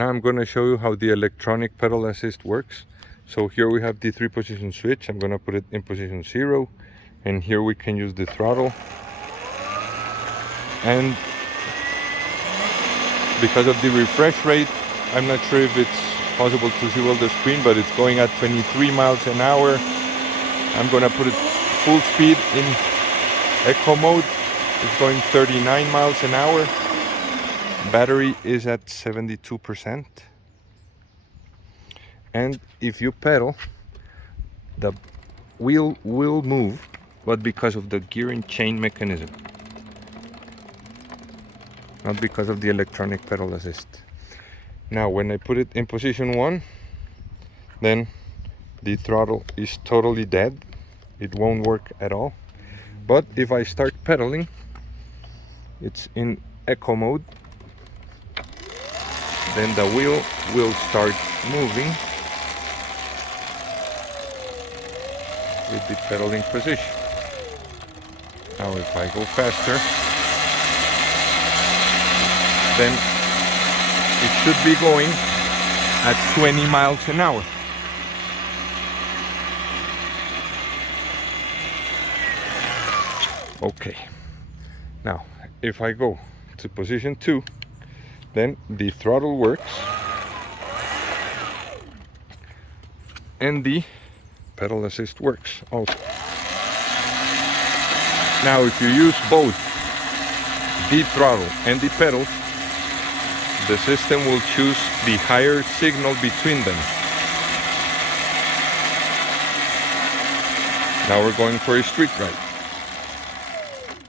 I'm going to show you how the electronic pedal assist works. So here we have the 3-position switch. I'm going to put it in position 0, and here we can use the throttle. And because of the refresh rate, I'm not sure if it's possible to see well the screen, but it's going at 23 miles an hour. I'm going to put it full speed in eco mode. It's going 39 miles an hour. Battery is at 72%. And if you pedal, the wheel will move, but because of the gearing chain mechanism, not because of the electronic pedal assist. Now when I put it in position 1, then the throttle is totally dead. It won't work at all. But if I start pedaling, it's in eco mode, then the wheel will start moving with the pedaling position. Now if I go faster, then it should be going at 20 miles an hour. Okay, now if I go to position 2, then the throttle works and the pedal assist works also. Now if you use both the throttle and the pedals, the system will choose the higher signal between them. Now we're going for a street ride.